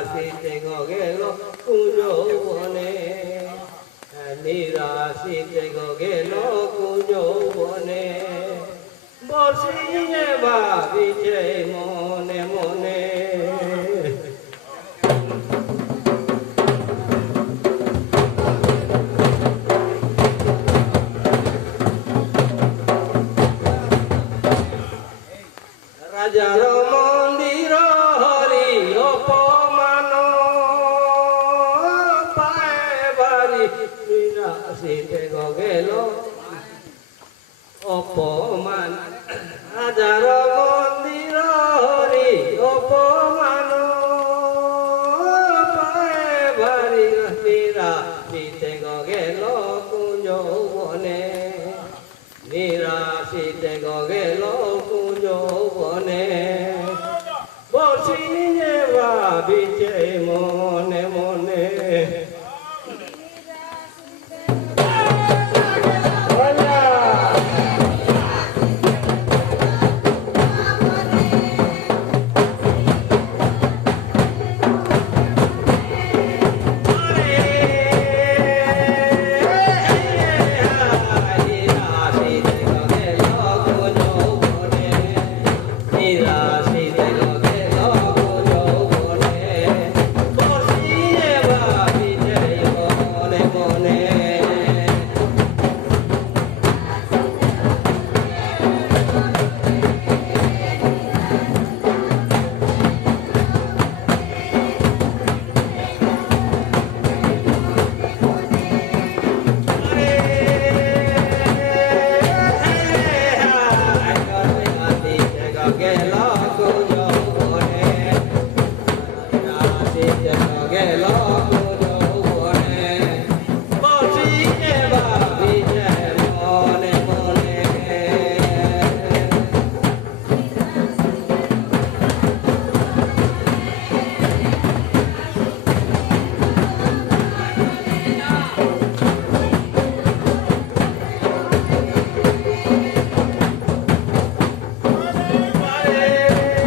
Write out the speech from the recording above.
নিরাশিতে গেল কুঞ্জবনে নিরাশিতে গেল কুঞ্জবনে বসিয়ে ভাবিছে মনে মনে রাজার মন্দির হরি অপমান পায় বাড়ি নিরাশিতে গেল অপমান রাজার মন্দির হরি অপমান পায় বাড়ি নিরাশিতে গেল কুঞ্জবনে নিরাশিতে গেল কুঞ্জবনে বসিয়ে ভাবিছে মনে মনে গেল